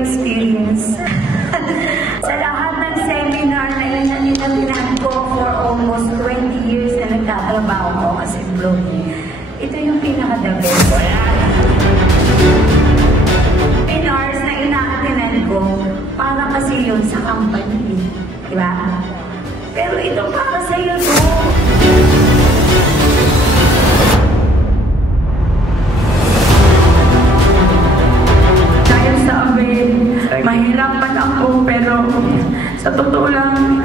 Experience. Sa lahat ng seminar na inatinabihan ko for almost 20 years na nagtatrabaho ko as employee, ito yung pinaka-the best. Seminars na inaatinan ko, para kasi yun sa company. Diba? Pero ito para sa'yo to. Mahirapan ako, pero sa totoo lang,